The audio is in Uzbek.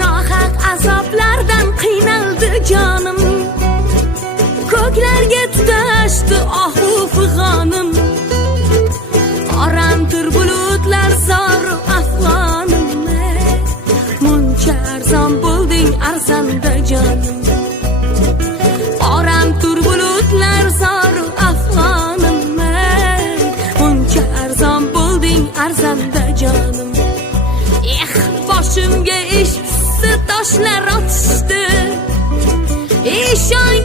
Nohaq azoblardan qiynaldi jonim, ko'klarga tutashdi ohu fig'onim. Oramtir bulutlar zoru afg'onim, muncha arzon bo'lding arzanda jonim. Oramtir bulutlar zoru afg'onim, muncha arzon bo'lding arzanda jonim. Boshimga ish toshlar otishdi, ishonch